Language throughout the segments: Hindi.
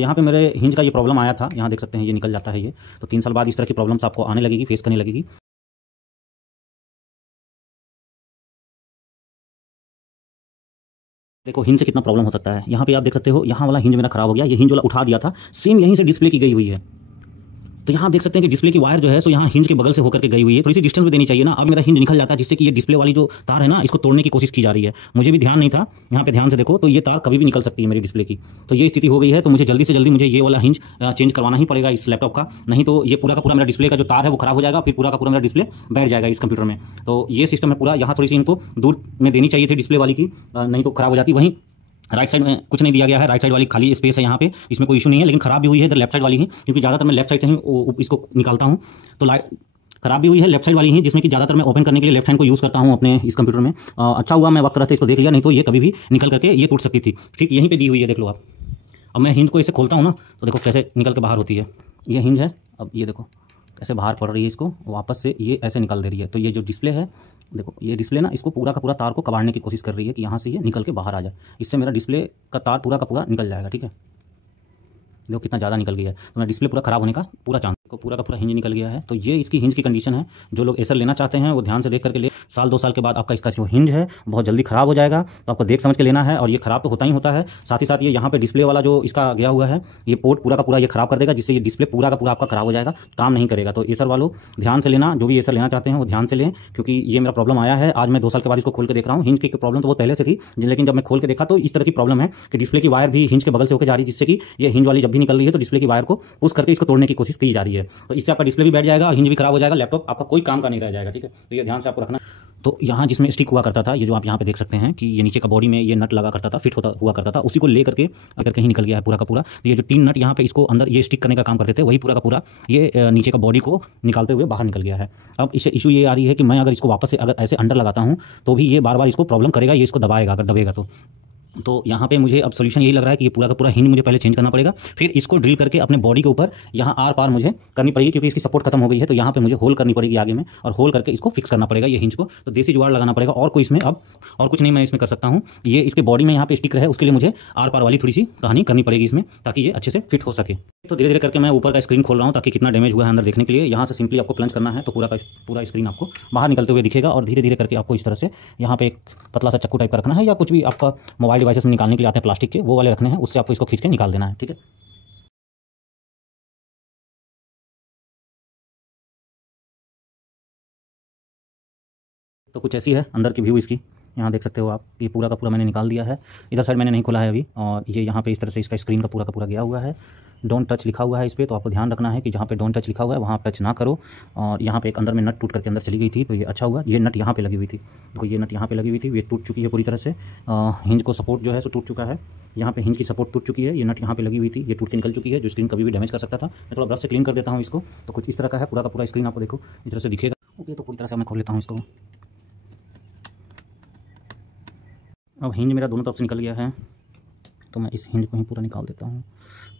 तो यहाँ पे मेरे हिंज का ये प्रॉब्लम आया था, यहाँ देख सकते हैं ये निकल जाता है ये। तो 3 साल बाद इस तरह की प्रॉब्लम्स आपको आने लगेगी, फेस करने लगेगी। देखो हिंज से कितना प्रॉब्लम हो सकता है। यहाँ पे आप देख सकते हो, यहाँ वाला हिंज मेरा खराब हो गया, ये हिंज वाला उठा दिया था, सेम यहीं से डिस्प्ले की गई हुई है। तो यहाँ आप देख सकते हैं कि डिस्प्ले की वायर जो है सो यहाँ हिंज के बगल से होकर के गई हुई है, थोड़ी सी डिस्टेंस में देनी चाहिए ना। अब मेरा हिंज निकल जाता है, जिससे कि ये डिस्प्ले वाली जो तार है ना, इसको तोड़ने की कोशिश की जा रही है। मुझे भी ध्यान नहीं था, यहाँ पे ध्यान से देखो तो ये तार कभी भी निकल सकती है मेरी डिस्प्ले की। तो ये स्थिति हो गई है, तो मुझे जल्दी से जल्दी मुझे ये वाला हिंज चेंज करवाना ही पड़ेगा इस लैपटॉप का, नहीं तो ये पूरा का पूरा मेरा डिस्प्ले का जो तार है वो खराब हो जाएगा, फिर पूरा का पूरा मेरा डिस्प्ले बैठ जाएगा इस कंप्यूटर में। तो ये सिस्टम है पूरा, यहाँ थोड़ी सी इनको दूर में देनी चाहिए थी डिस्प्ले वाली की, नहीं तो खराब हो जाती। वहीं राइट साइड में कुछ नहीं दिया गया है, राइट साइड वाली खाली स्पेस है यहाँ पे, इसमें कोई इशू नहीं है, लेकिन खराब भी हुई है इधर लेफ्ट साइड वाली ही, क्योंकि ज़्यादातर मैं लेफ्ट साइड से ही इसको निकालता हूँ। तो खराब भी हुई है लेफ्ट साइड वाली ही, जिसमें कि ज़्यादातर मैं ओपन करने के लिए लेफ्ट हैंड को यूज़ करता हूँ अपने इस कंप्यूटर में। अच्छा हुआ मैं वक्त रहते इसको देख लिया, नहीं तो ये कभी भी निकल करके ये टूट सकती थी। ठीक यहीं पर दी हुई है, देख लो आप। अब मैं हिंज को इसे खोलता हूँ ना, तो देखो कैसे निकल के बाहर होती है। ये हिंज है, अब ये देखो कैसे बाहर पड़ रही है, इसको वापस से ये ऐसे निकाल दे रही है। तो ये जो डिस्प्ले है, देखो ये डिस्प्ले ना इसको पूरा का पूरा तार को कबाड़ने की कोशिश कर रही है कि यहाँ से ये निकल के बाहर आ जाए। इससे मेरा डिस्प्ले का तार पूरा का पूरा निकल जाएगा। ठीक है, देखो कितना ज़्यादा निकल गया है, तो मेरा डिस्प्ले पूरा खराब होने का पूरा चांस को पूरा का पूरा हिंज निकल गया है। तो ये इसकी हिंज की कंडीशन है। जो लोग एसर लेना चाहते हैं वो ध्यान से देख करके ले। साल 2 साल के बाद आपका इसका जो हिंज है बहुत जल्दी खराब हो जाएगा, तो आपको देख समझ के लेना है। और ये खराब तो होता ही होता है, साथ ही साथ ये यहाँ पे डिस्प्ले वाला जो इसका गया हुआ है, ये पोर्ट पूरा का पूरा ये खराब कर देगा, जिससे ये डिस्प्ले पूरा का पूरा आपका खराब हो जाएगा, काम नहीं करेगा। तो एसर वालों ध्यान से लेना, जो भी एसर लेना चाहते हैं वो ध्यान से लें, क्योंकि ये मेरा प्रॉब्लम आया है। आज मैं 2 साल के बाद इसको खोल के देख रहा हूँ। हिंज की प्रॉब्लम तो बहुत पहले से थी, लेकिन जब मैं खोल के देखा तो इस तरह की प्रॉब्लम है कि डिस्प्ले की वायर भी हिंज के बगल से होकर जा रही है, जिससे कि ये हिंज वाली जब भी निकल रही है तो डिस्प्ले की वायर को पुश करके इसको तोड़ने की कोशिश की जा रही है। तो इससे आपका डिस्प्ले भी बैठ जाएगा, हिंज भी खराब हो जाएगा, लैपटॉप आपका कोई काम का नहीं रह जाएगा। ठीक है, तो ये ध्यान से आपको रखना। तो यहाँ जिसमें स्टिक हुआ करता था, ये जो आप यहाँ पे देख सकते हैं कि ये नीचे का बॉडी में ये नट लगा करता था, फिट होता हुआ करता था, उसी को ले करके अगर कहीं निकल गया है पूरा का पूरा। तो ये जो 3 नट यहाँ पे इसको अंदर ये स्टिक करने का काम करते थे, वही पूरा का पूरा ये नीचे का बॉडी को निकालते हुए बाहर निकल गया है। अब इससे इशू ये आ रही है कि मैं अगर इसको वापस से अगर ऐसे अंडर लगाता हूँ तो भी ये बार बार इसको प्रॉब्लम करेगा, ये इसको दबाएगा अगर दबेगा तो यहाँ पे मुझे अब सोल्यूशन यही लग रहा है कि ये पूरा का पूरा हिंज मुझे पहले चेंज करना पड़ेगा, फिर इसको ड्रिल करके अपने बॉडी के ऊपर यहाँ आर पार मुझे करनी पड़ेगी, क्योंकि इसकी सपोर्ट खत्म हो गई है। तो यहाँ पे मुझे होल करनी पड़ेगी आगे में, और होल करके इसको फिक्स करना पड़ेगा ये हिंज को। तो देसी जुगाड़ लगाना पड़ेगा, और कोई इसमें अब और कुछ नहीं मैं इसमें कर सकता हूँ। ये इसके बॉडी में यहाँ पे स्टिक रहे, उसके लिए मुझे आर पार वाली थोड़ी सी कहानी करनी पड़ेगी इसमें, ताकि ये अच्छे से फिट हो सके। तो धीरे धीरे करके मैं ऊपर का स्क्रीन खोल रहा हूँ ताकि कितना डैमेज हुआ है अंदर देखने के लिए। यहाँ से सिंपली आपको प्लंज करना है, तो पूरा का पूरा स्क्रीन आपको बाहर निकलते हुए दिखेगा, और धीरे धीरे करके आपको इस तरह से यहाँ पे एक पतला सा चक्कू टाइप का रखना है, या कुछ भी आपका मोबाइल डिवाइसेस में निकालने के लिए आते हैं प्लास्टिक के, वो वाले रखने हैं, उससे आपको इसको खींच के निकाल देना है। ठीक है, तो कुछ ऐसी है अंदर की व्यू इसकी, यहाँ देख सकते हो आप। ये पूरा का पूरा मैंने निकाल दिया है, इधर साइड मैंने नहीं खोला है अभी। और ये यहाँ पे इस तरह से इसका स्क्रीन का पूरा गया हुआ है। डोंट टच लिखा हुआ है इस पर, तो आपको ध्यान रखना है कि जहाँ पे डोंट टच लिखा हुआ है वहाँ टच ना करो। और यहाँ पे एक अंदर में नट टूट करके अंदर चली गई थी, तो ये अच्छा हुआ। ये नट यहाँ पे लगी हुई थी, देखो ये नट यहाँ पे लगी हुई थी, ये टूट चुकी है पूरी तरह से। हिंज को सपोर्ट जो है सो टूट चुका है, यहाँ पे हिंज की सपोर्ट टूट चुकी है। ये नट यहाँ पे लगी हुई थी, ये टूट के निकल चुकी है, जो स्क्रीन कभी भी डैमेज कर सकता था। मैं थोड़ा ब्रश से क्लीन कर देता हूँ इसको, तो कुछ इस तरह का है पूरा का पूरा स्क्रीन, आपको देखो इस तरह से दिखेगा। ओके, तो पूरी तरह से मैं खोल लेता हूँ इसको। अब हिंज मेरा दोनों तरफ से निकल गया है, तो मैं इस हिंज को ही पूरा निकाल देता हूँ,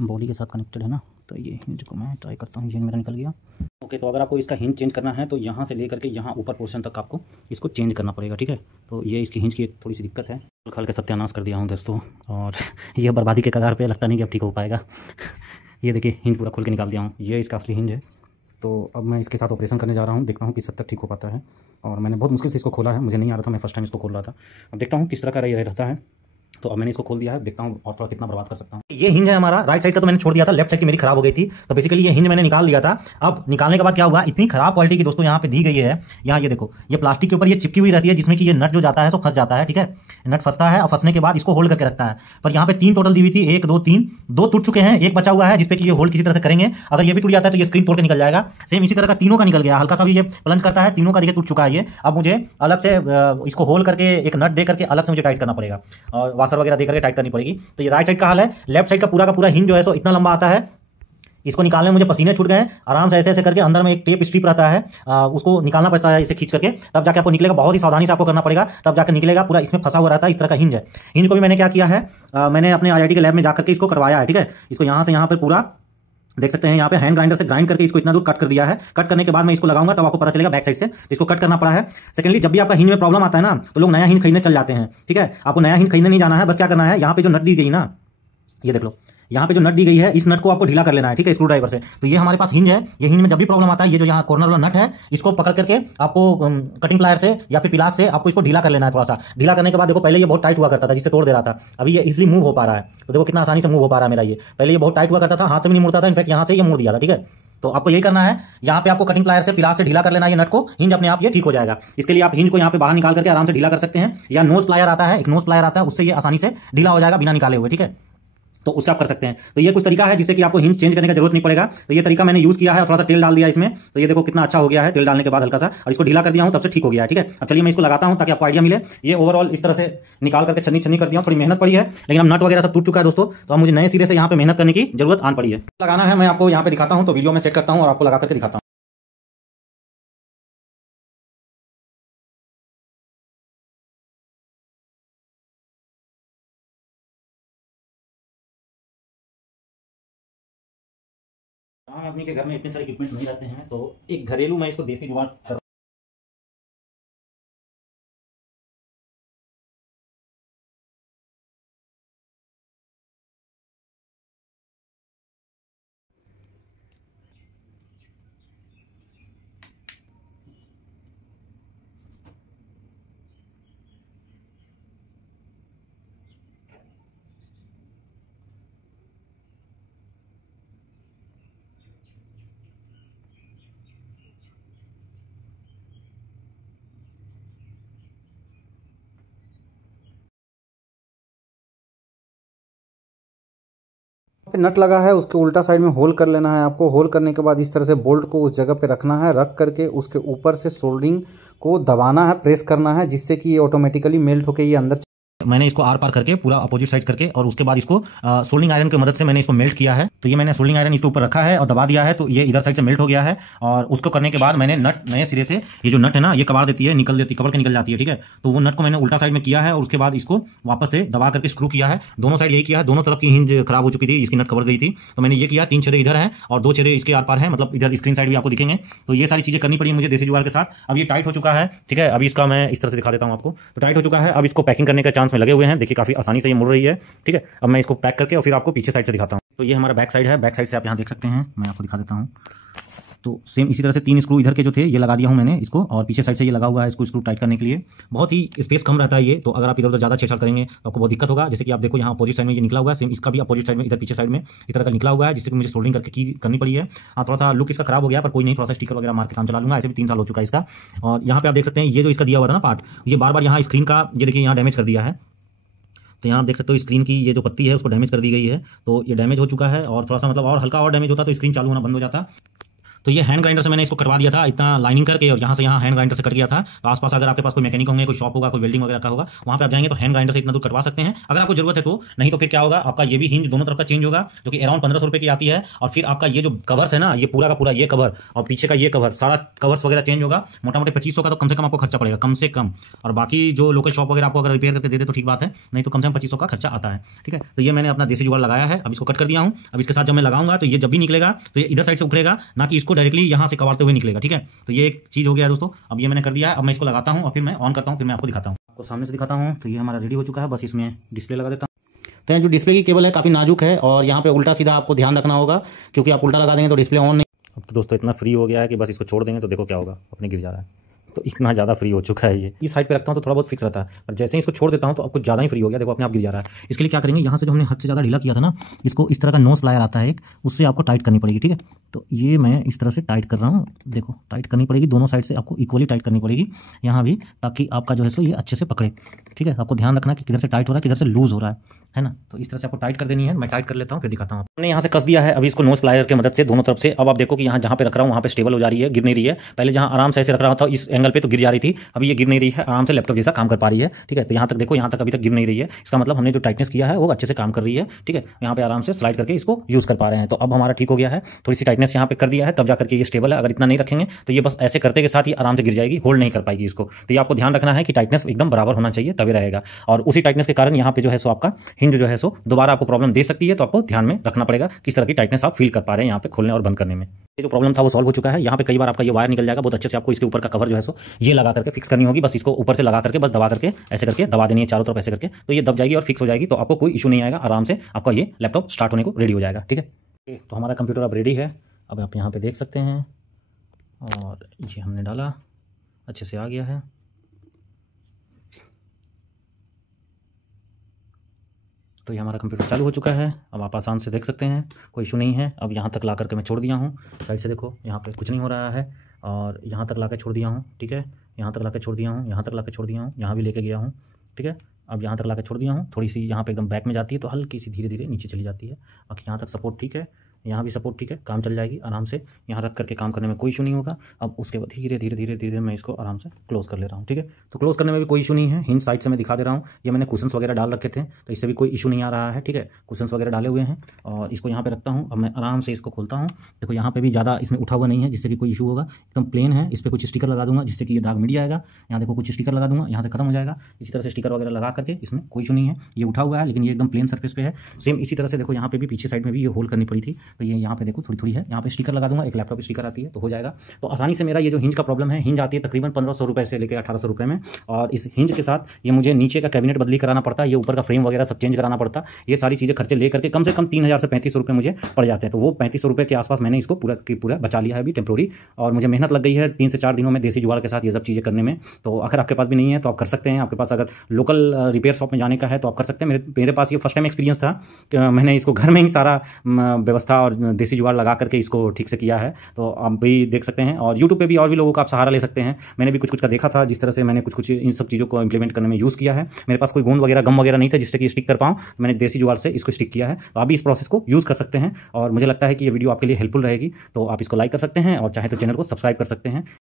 बॉडी के साथ कनेक्टेड है ना। तो ये हिंज को मैं ट्राई करता हूँ, हिंज मेरा निकल गया। ओके, तो अगर आपको इसका हिंज चेंज करना है तो यहाँ से लेकर के यहाँ ऊपर पोर्शन तक आपको इसको चेंज करना पड़ेगा। ठीक है, तो ये इसकी हिंज की एक थोड़ी सी दिक्कत है, खल के सत्यानाश कर दिया हूँ दोस्तों, और ये बर्बादी के कगार पे, लगता नहीं कि अब ठीक हो पाएगा। ये देखिए हिंज पूरा खोल के निकाल दिया हूँ, ये इसका असली हिंज है। तो अब मैं इसके साथ ऑपरेशन करने जा रहा हूँ, देखता हूँ किस हद तक ठीक हो पाता है। और मैंने बहुत मुश्किल से इसको खोला है, मुझे नहीं आ रहा था, मैं फर्स्ट टाइम इसको खोल रहा था। अब देखता हूँ किस तरह का ये रहता है। तो अब मैंने इसको खोल दिया है, देखता हूँ और थोड़ा कितना बर्बाद कर सकता हूँ। ये हिंज है हमारा, राइट साइड का तो मैंने छोड़ दिया था, लेफ्ट साइड की मेरी खराब हो गई थी, तो बेसिकली ये हिंज मैंने निकाल दिया था। अब निकालने के बाद क्या हुआ, इतनी खराब क्वालिटी की दोस्तों यहाँ पे दी गई है। यहाँ ये देखो, ये प्लास्टिक के ऊपर ये चिपकी हुई रहती है, जिसमें कि ये नट जो जाता है तो फंस जाता है। ठीक है, नट फंसता है और फंसने के बाद इसको होल्ड करके रखता है। पर यहाँ पे 3 टोटल दी हुई थी, 1 2 3, 2 टूट चुके हैं, 1 बचा हुआ है, जिसपे कि ये होल्ड किसी तरह से करेंगे। अगर ये भी टूट जाता है तो ये स्क्रीन तोड़ के निकल जाएगा। सेम इसी तरह का तीनों का निकल गया, हल्का सा भी ये प्लंज करता है, तीनों का देखिए टूट चुका है ये। अब मुझे अलग से इसको होल्ड करके एक नट दे करके अलग से मुझे टाइट करना पड़ेगा, और वाशर वगैरह दे करके टाइट करनी पड़ेगी। तो ये राइट साइड का हाल है। लेफ्ट साइड का पूरा हिंज जो है सो इतना लंबा आता है, इसको निकालने में मुझे पसीने छूट गए। आराम से ऐसे ऐसे करके अंदर में एक टेप स्ट्रिप रहता है, उसको निकालना पड़ता है इसे खींच करके, तब जाके आपको निकलेगा। बहुत ही सावधानी से आपको करना पड़ेगा, तब जाकर निकलेगा। पूरा इसमें फंसा हुआ रहता है, इस तरह का हिंज है। हिंज को भी मैंने क्या किया है, मैंने अपने IIT के लैब में जाकर के इसको करवाया है। ठीक है, इसको यहाँ से यहाँ पर पूरा देख सकते हैं, यहाँ पे हैंड ग्राइंडर से ग्राइंड करके इसको इतना दूर कट कर दिया है। कट करने के बाद मैं इसको लगाऊंगा तब आपको पता चलेगा बैक साइड से, तो इसको कट करना पड़ा है। सेकेंडली, जब भी आपका हिंज में प्रॉब्लम आता है ना, तो लोग नया हिंज खरीदने चल जाते हैं। ठीक है, आपको नया हिंज खरीदने नहीं जाना है, बस क्या करना है, यहाँ पे जो नट दी गई ना, ये देख लो, यहाँ पे जो नट दी गई है इस नट को आपको ढीला कर लेना है, ठीक है, स्क्रू ड्राइवर से। तो ये हमारे पास हिंज है, ये हिंज में जब भी प्रॉब्लम आता है, ये जो यहाँ कॉर्नर वाला नट है इसको पकड़ करके आपको कटिंग प्लायर से या फिर पिलास से आपको इसको ढीला कर लेना है। थोड़ा सा ढीला करने के बाद देखो, पहले ये बहुत टाइट हुआ करता था जिससे तोड़ दे रहा था, अभी ये इजिली मूव हो पा रहा है। तो देखो कितना आसानी से मूव हो पा रहा है मेरा ये। पहले ये बहुत टाइट हुआ करता था, हाथ से भी नहीं मुड़ता था, इनफैक्ट यहाँ से ये मुड़ दिया था, ठीक है। तो आपको यही करना है, यहाँ पे आपको कटिंग प्लायर से पिलास से ढीला कर लेना है ये नट को, हिंज अपने आप ये ठीक हो जाएगा। इसके लिए आप हिंज को यहाँ पे बाहर निकाल करके आराम से ढीला कर सकते हैं, या नोज प्लायर आता है, एक नोज प्लायर आता है, उससे ये आसानी से ढीला हो जाएगा बिना निकाले हुए, ठीक है। तो उससे आप कर सकते हैं। तो ये कुछ तरीका है जिससे कि आपको हिंज चेंज करने की जरूरत नहीं पड़ेगा। तो ये तरीका मैंने यूज किया है और थोड़ा सा तेल डाल दिया इसमें, तो ये देखो कितना अच्छा हो गया है तेल डालने के बाद हल्का सा, और इसको ढीला कर दिया हूं तब से ठीक हो गया है, ठीक है। अब चलिए मैं इसको लगाता हूं ताकि आपको आइडिया मिले। ये ओवरऑल इस तरह से निकाल करके छन्नी छन्नी कर दिया हूं, थोड़ी मेहनत पड़ी है, लेकिन अब नट वगैरह सब टूट चुका है दोस्तों, तो अब मुझे नए सिरे से यहाँ पे मेहनत करने की जरूरत आन पड़ी है। लगाना है मैं आपको यहाँ पे दिखाता हूँ, तो वीडियो में सेट करता हूँ और आपको लगा करके दिखाता हूँ। आम आदमी के घर में इतने सारे इक्विपमेंट नहीं रहते हैं, तो एक घरेलू मैं इसको देसी जुगाड़ कर। नट लगा है उसके उल्टा साइड में होल कर लेना है आपको। होल करने के बाद इस तरह से बोल्ट को उस जगह पे रखना है, रख करके उसके ऊपर से सोल्डरिंग को दबाना है, प्रेस करना है, जिससे कि ये ऑटोमेटिकली मेल्ट होकर ये अंदर। मैंने इसको आर पार करके पूरा अपोजिट साइड करके और उसके बाद इसको सोल्डिंग आयरन की मदद से मैंने इसको मेल्ट किया है। तो ये मैंने सोल्डिंग आयरन इसके ऊपर रखा है और दबा दिया है, तो ये इधर साइड से मेल्ट हो गया है। और उसको करने के बाद मैंने नट नए सिरे से, ये जो नट है ना ये कबाड़ देती है, निकल देती, कबर के निकल जाती है, ठीक है। तो वो नट को मैंने उल्टा साइड में किया है और उसके बाद इसको वापस से दबा करके स्क्रू किया है। दोनों साइड यही किया है, दोनों तरफ की हिंज खराब हो चुकी थी, इसकी नट कवर गई थी, तो मैंने ये किया। 3 छेदे इधर है और 2 छेदे इसके आर पार है, मतलब इधर स्क्रीन साइड भी आपको दिखेंगे। तो ये सारी चीजें करनी पड़ी मुझे देसी जुगाड़ के साथ। अब ये टाइट हो चुका है, ठीक है। अभी इसका मैं इस तरह से दिखा देता हूँ आपको। तो टाइट हो चुका है, अब इसको पैकिंग करने का चांस में लगे हुए हैं, देखिए काफी आसानी से ये मुड़ रही है, ठीक है। अब मैं इसको पैक करके और फिर आपको पीछे साइड से दिखाता हूँ। तो ये हमारा बैक साइड है, बैक साइड से आप यहाँ देख सकते हैं, मैं आपको दिखा देता हूँ। तो सेम इसी तरह से 3 स्क्रू इधर के जो थे ये लगा दिया हूँ मैंने इसको, और पीछे साइड से ये लगा हुआ है इसको स्क्रू टाइट करने के लिए। बहुत ही स्पेस कम रहता है ये, तो अगर आप इधर उधर ज़्यादा छेड़छाड़ करेंगे तो आपको बहुत दिक्कत होगा। जैसे कि आप देखो यहाँ अपोजिट साइड में ये निकला हुआ है, सेम इसका भी अपोजिट साइड में इधर पीछे साइड में इस तरह का निकला हुआ है, जिससे मुझे सोल्डिंग करके करनी पड़ी है। हाँ, थोड़ा सा लुक इसका खराब हो गया, पर कोई नहीं, थोड़ा सा स्टिकर वगैरह मार के काम चला लूंगा। ऐसे भी 3 साल हो चुका है इसका। और यहाँ पे आप देख सकते हैं ये जो इसका दिया हुआ था ना पार्ट, ये बार बार यहाँ स्क्रीन का ये देखिए यहाँ डैमेज कर दिया है। तो यहाँ आप देख सकते हो स्क्रीन की ये जो पत्ती है उसको डैमेज कर दी गई है, तो ये डैमेज हो चुका है। और थोड़ा सा मतलब और हल्का और डैमेज होता तो स्क्रीन चालू होना बंद हो जाता। तो ये हैंड ग्राइंडर से मैंने इसको कटवा दिया था, इतना लाइनिंग करके, और यहाँ से यहाँ हैंड ग्राइंडर से कट गया था। तो आसपास अगर आपके पास कोई मैकेनिक होंगे, कोई शॉप होगा, कोई वेल्डिंग वगैरह का होगा, वहाँ पे आप जाएंगे तो हैंड ग्राइंडर से इतना दूर कटवा सकते हैं अगर आपको जरूरत है तो। नहीं तो फिर क्या होगा, आपका ये भी हिंज दोनों तरफ का चेंज होगा, जो कि अराउंड 1500 रुपये की आती है। और फिर आपका ये जो कवर्स है ना, ये पूरा का पूरा ये कवर और पीछे का ये कवर, सारा कवर्स वगैरह चेंज होगा। मोटा मोटे 2500 का तो कम से कम आपको खर्चा पड़ेगा, कम से कम। और बाकी जो लोकल शॉप वगैरह आपको अगर रिपेयर करके दे दे तो ठीक बात है, नहीं तो कम से कम 2500 का खर्चा आता है, ठीक है। तो ये मैंने अपना देसी जुगाड़ लगाया है, अब इसको कट कर दिया हूँ। अब इसके साथ जब मैं लगाऊंगा तो ये जब भी निकलेगा तो ये इधर साइड से उखड़ेगा, ना कि इसको डायरेक्टली यहाँ से कबाड़ते हुए निकलेगा, ठीक है। तो ये एक चीज़ हो गया है दोस्तों। अब ये मैंने कर दिया है, अब मैं इसको लगाता हूँ और फिर मैं ऑन करता हूँ, फिर मैं आपको दिखाता हूँ, आपको सामने से दिखाता हूँ। तो ये हमारा रेडी हो चुका है, बस इसमें डिस्प्ले लगा देता हूँ। तो जो डिस्प्ले की केबल है काफ़ी नाजुक है और यहाँ पे उल्टा सीधा आपको ध्यान रखना होगा, क्योंकि आप उल्टा लगा देंगे तो डिस्प्ले ऑन नहीं। अब तो दोस्तों इतना फ्री हो गया है कि बस इसको छोड़ देंगे तो देखो क्या होगा, अपने गिर जा रहा है। तो इतना ज़्यादा फ्री हो चुका है ये। इस साइड पे रखता हूँ तो थोड़ा बहुत फिक्स रहता है, और जैसे ही इसको छोड़ देता हूँ तो अब कुछ ज़्यादा ही फ्री हो गया, देखो अपने आप गिर जा रहा है। इसके लिए क्या करेंगे, यहाँ से जो हमने हद से ज़्यादा ढीला किया था ना, इसको इस तरह का नोज प्लायर आता है एक, उससे आपको टाइट करनी पड़ेगी, ठीक है। तो ये मैं इस तरह से टाइट कर रहा हूँ, देखो टाइट करनी पड़ेगी, दोनों साइड से आपको इक्वली टाइट करनी पड़ेगी यहाँ भी, ताकि आपका जो है सो ये अच्छे से पकड़े, ठीक है। आपको ध्यान रखना कि किधर से टाइट हो रहा है, किधर से लूज हो रहा है ना। तो इस तरह से आपको टाइट कर देनी है। मैं टाइट कर लेता हूँ फिर दिखाता हूँ। हमने यहाँ से कस दिया है, अभी इसको नोज प्लायर की मदद से दोनों तरफ से। अब आप देखो कि यहाँ जहाँ पे रख रहा हूँ वहाँ पे स्टेबल हो जा रही है, गिर नहीं रही है। पहले जहाँ आराम से ऐसे रख रहा था इस एंगल पे तो गिर जा रही थी, अभी ये गिर नहीं रही है, आराम से लैपटॉप जैसा काम कर पा रही है, ठीक है। तो यहाँ तक देखो, यहाँ तक अभी तक गिर नहीं रही है, इसका मतलब हमने जो टाइटनेस किया है वो अच्छे से काम कर रही है, ठीक है। यहाँ पे आराम से स्लाइड करके इसको यूज़ कर पा रहे हैं। तो अब हमारा ठीक हो गया है, थोड़ी सी टाइटनेस यहाँ पे कर दिया है, तब जाकर के ये स्टेबल है। अगर इतना नहीं रखेंगे तो ये बस ऐसे करते के साथ ही आराम से गिर जाएगी, होल्ड नहीं कर पाएगी इसको। तो ये आपको ध्यान रखना है कि टाइटनेस एकदम बराबर होना चाहिए, तभी रहेगा। और उसी टाइटनेस के कारण यहाँ पे जो है सो आपका हिंज जो है सो दोबारा आपको प्रॉब्लम दे सकती है, तो आपको ध्यान में रखना पड़ेगा किस तरह की टाइटनेस आप फील कर पा रहे हैं यहाँ पे खोलने और बंद करने में। ये जो प्रॉब्लम था वो सॉल्व हो चुका है। यहाँ पे कई बार आपका ये वायर निकल जाएगा, बहुत अच्छे से आपको इसके ऊपर का कवर जो है सो ये लगा करके फिक्स करनी होगी। बस इसको ऊपर से लगा करके बस दबा करके ऐसे करके दबा देनी है चारों तरफ ऐसे करके, तो ये दब जाएगी और फिक्स हो जाएगी। तो आपको कोई इशू नहीं आएगा, आराम से आपका ये लैपटॉप स्टार्ट होने को रेडी हो जाएगा। ठीक है, तो हमारा कंप्यूटर अब रेडी है। अब आप यहाँ पर देख सकते हैं, और ये हमने डाला, अच्छे से आ गया है। तो ये हमारा कंप्यूटर चालू हो चुका है। अब आप आसान से देख सकते हैं, कोई इशू नहीं है। अब यहाँ तक ला करके मैं छोड़ दिया हूँ, साइड से देखो यहाँ पे कुछ नहीं हो रहा है, और यहाँ तक ला के छोड़ दिया हूँ। ठीक है, यहाँ तक ला के छोड़ दिया हूँ, यहाँ तक ला के छोड़ दिया हूँ, यहाँ भी लेके गया हूँ। ठीक है, अब यहाँ तक ला के छोड़ दिया हूँ। थोड़ी सी यहाँ पे एकदम बैक में जाती है तो हल्की सी धीरे धीरे नीचे चली जाती है। बाकी यहाँ तक सपोर्ट ठीक है, यहाँ भी सपोर्ट ठीक है, काम चल जाएगी आराम से। यहाँ रख करके काम करने में कोई इशू नहीं होगा। अब उसके बाद धीरे धीरे धीरे धीरे मैं इसको आराम से क्लोज़ कर ले रहा हूँ। ठीक है, तो क्लोज़ करने में भी कोई इशू नहीं है। हिंज साइड से मैं दिखा दे रहा हूँ, ये मैंने कुशन्स वगैरह डाल रखे थे तो इससे भी कोई इशू नहीं आ रहा है। ठीक है, कुशन्स वगैरह डाले हुए हैं और इसको यहाँ पे रखता हूँ। अब मैं आराम से इसको खोलता हूँ। देखो यहाँ पे भी ज़्यादा इसमें उठा हुआ नहीं है जिससे कि कोई इशू होगा, एकदम प्लेन है। इस पर कुछ स्टिकर लगा दूंगा जिससे कि ये दाग मिट जाएगा। यहाँ देखो कुछ स्टिकर लगा दूंगा, यहाँ से खत्म हो जाएगा। इसी तरह से स्टिकर वगैरह लगा करके इसमें कोई इशू नहीं है। ये उठा हुआ है लेकिन ये एकदम प्लेन सर्फेस पे है। सेम इसी तरह से देखो यहाँ पे भी पीछे साइड में भी ये होल करनी पड़ी थी, तो ये यहाँ पे देखो थोड़ी है। यहाँ पे स्टिकर लगा दूंगा, एक लैपटॉप स्टिकर आती है तो हो जाएगा। तो आसानी से मेरा ये जो हिंज का प्रॉब्लम है, हिंज आती है तकरीबन 1500 रुपये से लेकर 1800 रुपये में, और इस हिंज के साथ ये मुझे नीचे का कैबिनेट बदली कराना पड़ता है, ये ऊपर का फ्रेम वगैरह सब चेंज कराना पड़ता। ये सारी चीज़ें खर्चे ले करके कम से कम 3000 से 3500 रुपये मुझे पड़ जाते हैं। तो वो 3500 रुपये के आसपास मैंने इसको पूरा की पूरा बचा लिया है अभी टेम्प्रोरी, और मुझे मेहनत लग गई है 3 से 4 दिनों में देसी जुगाड़ के साथ ये सब चीज़ें करने में। तो अगर आपके पास भी नहीं है तो आप कर सकते हैं। आपके पास अगर लोकल रिपेयर शॉप में जाने का है तो आप कर सकते हैं। मेरे पास ये फर्स्ट टाइम एक्सपीरियंस था, मैंने इसको घर में ही सारा व्यवस्था और देसी जुगाड़ लगा करके इसको ठीक से किया है। तो आप भी देख सकते हैं, और यूट्यूब पे भी और भी लोगों का आप सहारा ले सकते हैं। मैंने भी कुछ कुछ का देखा था, जिस तरह से मैंने कुछ कुछ इन सब चीज़ों को इंप्लीमेंट करने में यूज़ किया है। मेरे पास कोई गोंद वगैरह गम वगैरह नहीं था जिससे कि स्टिक कर पाऊँ, तो मैंने देसी जुगाड़ से इसको स्टिक किया है। तो आप भी इस प्रोसेस को यूज़ कर सकते हैं, और मुझे लगता है कि ये वीडियो आपके लिए हेल्पफुल रहेगी। तो आप इसको लाइक कर सकते हैं और चाहे तो चैनल को सब्सक्राइब कर सकते हैं।